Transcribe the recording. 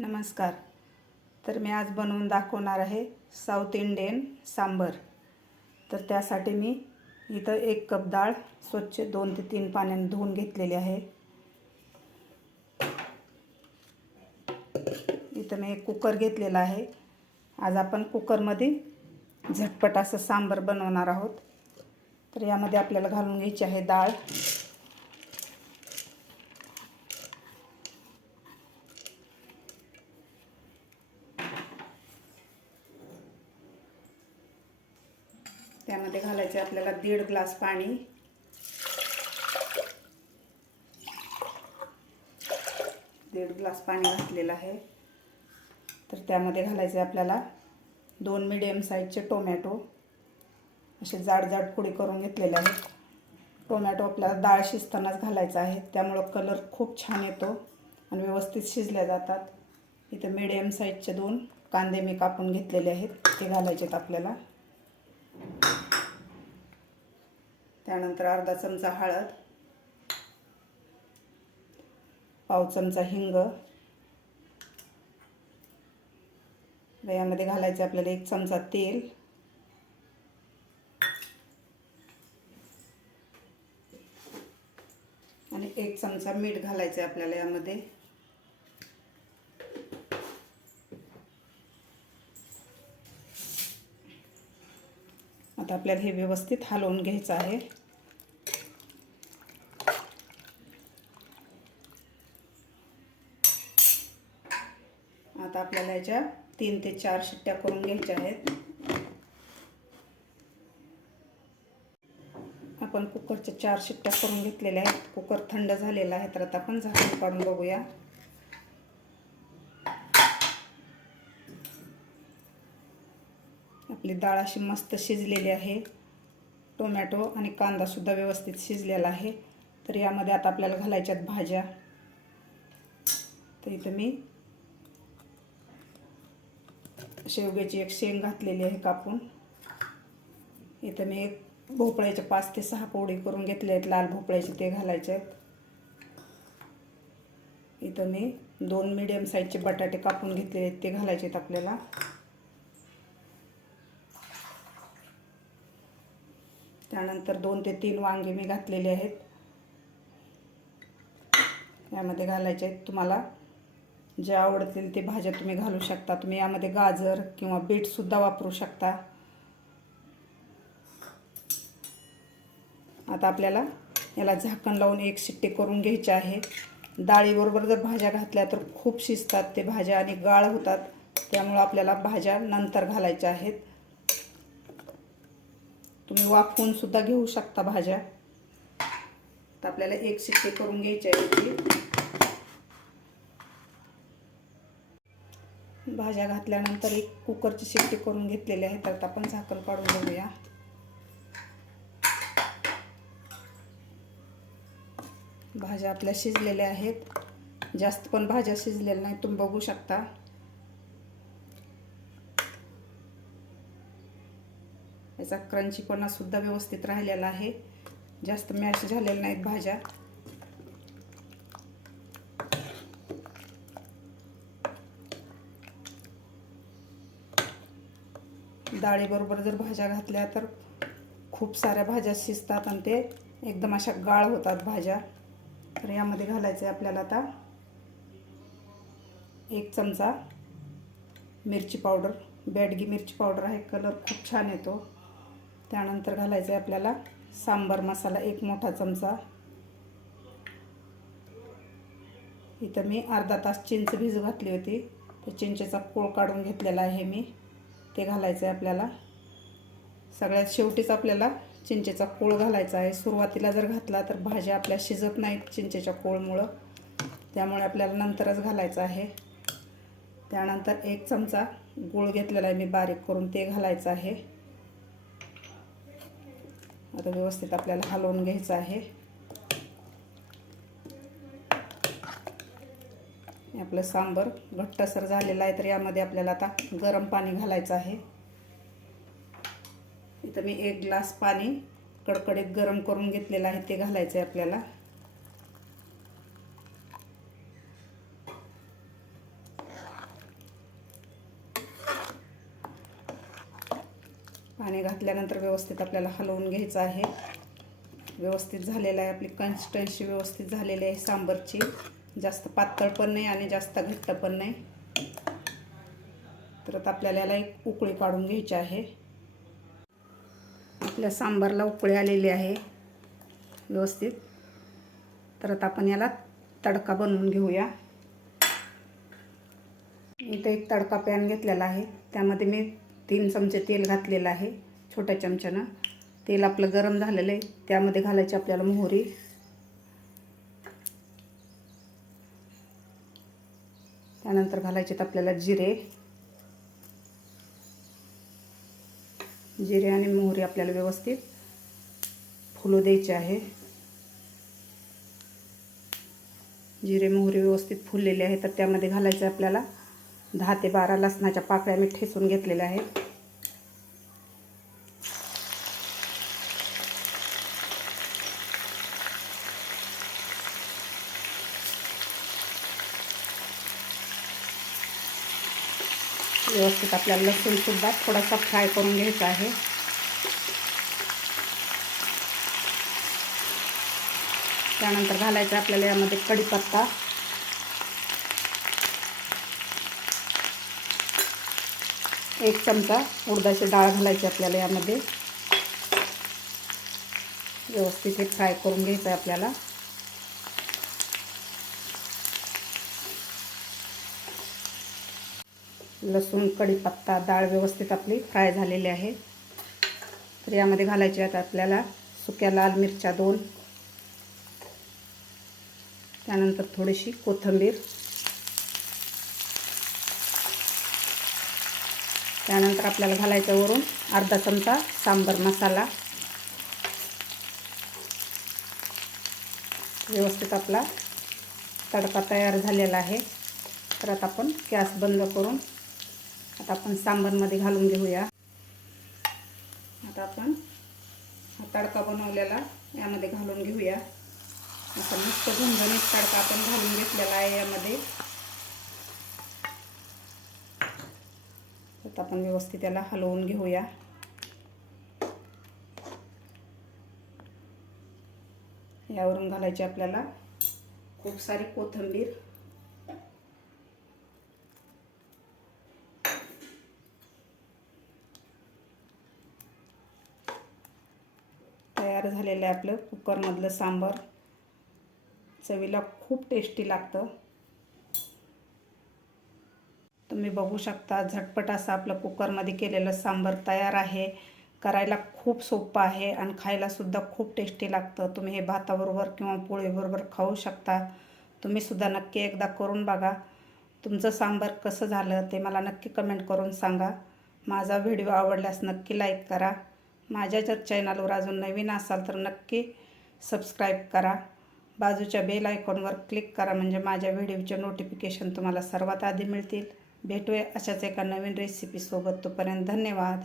नमस्कार. तर मी आज बनवून दाखवणार आहे साऊथ इंडियन सांबर. तर त्यासाठी मी इथं 1 कप डाळ स्वच्छ 2 ते 3 पाण्याने धुवून घेतलेली आहे. इथं मी एक कुकर घेतलेला आहे. आज आपण कुकरमध्ये झटपट असं सांबर बनवणार आहोत. तर यामध्ये आपल्याला घालून घ्यायची आहे डाळ. त्यामध्ये घालायचे आपल्याला 1.5 ग्लास पाणी. 1.5 ग्लास पाणी घातलेलं आहे. तर त्यामध्ये घालायचे आपल्याला 2 मीडियम साईजचे टोमॅटो असे जाड जाड फोडी करून घेतलेले आहेत. टोमॅटो आपल्याला डाळ शिजतानाच घालायचा आहे, त्यामुळे कलर खूप छान येतो आणि व्यवस्थित शिजल्या जातात. इथे मीडियम साईजचे 2 कांदे मी कापून घेतलेले आहेत, ते घालायचे आहेत आपल्याला. त्यानंतर अर्धा चमचा हळद, पाव चमचा हिंग, यामध्ये घालायचे आपल्याला 1 चमचा तेल, आणि 1 चमचा मीठ घालायचे आपल्याला यामध्ये. आता आपल्याला हे व्यवस्थित हलवून घ्यायचं आहे. आता आपल्याला याच्या 3 ते 4 शिट्ट्या करून घ्यायच्या आहेत. आपण कुकरच्या 4 शिट्ट्या करून घेतलेल्या आहेत. कुकर थंड झालेला आहे. तर आता आपण झाकण काढून बघूया. आपली डाळ अशी मस्त शिजलेली आहे. टोमॅटो आणि कांदा सुद्धा व्यवस्थित शिजलेला आहे. तर यामध्ये आता आपल्याला घालायच्यात भाज्या. तर इथं मी शेवग्याची 1 शेंग घातलेली आहे कापून. इथं मी एक भोपळ्याचे 5 ते 6 फोडी करून घेतले आहेत, लाल भोपळ्याचे, ते घालायचे आहेत. इथं मी 2 मीडियम साईजचे बटाटे कापून घेतले आहेत, ते घालायचे आहेत आपल्याला. त्यानंतर 2 ते 3 वांगे मी घातलेले आहेत, यामध्ये घालायचे आहेत. तुम्हाला जे आवडतील ते भाज्या तुम्ही घालू शकता. तुम्ही यामध्ये गाजर किंवा बीट सुद्धा वापरू शकता. आता आपल्याला याला झाकण लावून 1 शिट्टी करून घ्यायची आहे. डाळीबरोबर जर भाज्या घातल्या तर खूप शिजतात ते भाज्या आणि गाळ होतात, त्यामुळे आपल्याला भाज्या नंतर घालायच्या आहेत. तुम्ही वाफवून सुद्धा घेऊ शकता भाज्या. तर आपल्याला 1 शिट्टी करून घ्यायची आहे. भाज्या घातल्यानंतर 1 कुकरची शिट्टी करून घेतलेली आहे. तर आपण झाकण काढून बघूया. भाज्या आपल्या शिजलेल्या आहेत. जास्त पण भाज्या शिजलेल्या नाही, तुम्ही बघू शकता. याचा क्रंचीपणा सुद्धा व्यवस्थित राहिलेला आहे. जास्त मॅश झालेल्या नाहीत भाज्या. डाळीबरोबर जर भाज्या घातल्या तर खूप साऱ्या भाज्या शिजतात आणि ते एकदम अशा गाळ होतात भाज्या. तर यामध्ये घालायचे आपल्याला आता 1 चमचा मिरची पावडर, बेडगी मिरची पावडर आहे, कलर खूप छान येतो. त्यानंतर घालायचे आपल्याला सांबार मसाला 1 मोठा चमचा. इथं मी अर्धा तास चिंच भिजू घातली होती, तर चिंचेचा कोळ काढून घेतलेला आहे मी, ते घालायचं आहे आपल्याला. सगळ्यात शेवटीच आपल्याला चिंचेचा कोळ घालायचा आहे. सुरुवातीला जर घातला तर भाज्या आपल्या शिजत नाहीत चिंचेच्या कोळमुळं, त्यामुळे आपल्याला नंतरच घालायचं आहे. त्यानंतर 1 चमचा गूळ घेतलेला आहे मी बारीक करून, ते घालायचं आहे. आता व्यवस्थित आपल्याला हलवून घ्यायचं आहे. आपलं सांबर घट्टसर झालेलं आहे. तर यामध्ये आपल्याला आता गरम पाणी घालायचं आहे. इथं मी 1 ग्लास पाणी कडकडीत गरम करून घेतलेलं आहे, ते घालायचं आहे आपल्याला. आणि घातल्यानंतर व्यवस्थित आपल्याला हलवून घ्यायचं आहे. व्यवस्थित झालेलं आहे, आपली कन्सिस्टन्सी व्यवस्थित झालेली आहे सांबरची. जास्त पातळ पण नाही आणि जास्त घट्ट पण नाही. तर आता आपल्याला याला एक उकळी काढून घ्यायची आहे. आपल्या सांबारला उकळी आलेली आहे व्यवस्थित. तर आता आपण याला तडका बनवून घेऊया. इथे एक तडका पॅन घेतलेला आहे. त्यामध्ये मी 3 चमचे तेल घातलेलं आहे छोट्या चमच्यानं. तेल आपलं गरम झालेलं आहे. त्यामध्ये घालायची आपल्याला मोहरी, त्यानंतर घालायचे आपल्याला जिरे आणि मोहरी आपल्याला व्यवस्थित फुलू द्यायचे आहे. जिरे मोहरी व्यवस्थित फुललेले आहे. तर त्यामध्ये घालायचे आपल्याला 10 ते 12 लसणाच्या पाकळ्या मी ठेचून घेतलेल्या आहेत. व्यवस्थित आपल्याला लसूण सुद्धा थोडासा फ्राय करून घ्यायचा आहे. त्यानंतर घालायचं आपल्याला यामध्ये कढीपत्ता, एक चमचा उडदाची डाळ घालायची आपल्याला यामध्ये. व्यवस्थित हे फ्राय करून घ्यायचं आहे आपल्याला. लसूण, कढीपत्ता, डाळ व्यवस्थित आपली फ्राय झालेली आहे. तर यामध्ये घालायचे आहेत आपल्याला सुक्या लाल मिरच्या 2, त्यानंतर थोडीशी कोथिंबीर, त्यानंतर आपल्याला घालायचा वरून अर्धा चमचा सांबर मसाला. व्यवस्थित आपला तडका तयार झालेला आहे. तर आता आपण गॅस बंद करून आता आपण सांबरमध्ये घालून घेऊया. आता आपण हा तडका बनवलेला यामध्ये घालून घेऊया. असा मस्त झणझणीत तडका आपण घालून घेतलेला आहे यामध्ये. आता आपण व्यवस्थित याला हलवून घेऊया. यावरून घालायची आपल्याला खूप सारी कोथिंबीर. तयार झालेलं आहे आपलं कुकरमधलं सांबार. चवीला खूप टेस्टी लागतं. तुम्ही बघू शकता झटपट असं आपलं कुकरमध्ये केलेलं सांबार तयार आहे. करायला खूप सोपं आहे आणि खायलासुद्धा खूप टेस्टी लागतं. तुम्ही हे भाताबरोबर किंवा पोळीबरोबर खाऊ शकता. तुम्ही सुद्धा नक्की एकदा करून बघा. तुमचं सांबार कसं झालं ते मला नक्की कमेंट करून सांगा. माझा व्हिडिओ आवडल्यास नक्की लाईक करा. माझ्या जर चॅनलवर अजून नवीन असाल तर नक्की सबस्क्राईब करा. बाजूच्या बेल आयकॉनवर क्लिक करा म्हणजे माझ्या व्हिडिओचे नोटिफिकेशन तुम्हाला सर्वात आधी मिळतील. भेटूया अशाच एका नवीन रेसिपीसोबत. तोपर्यंत धन्यवाद.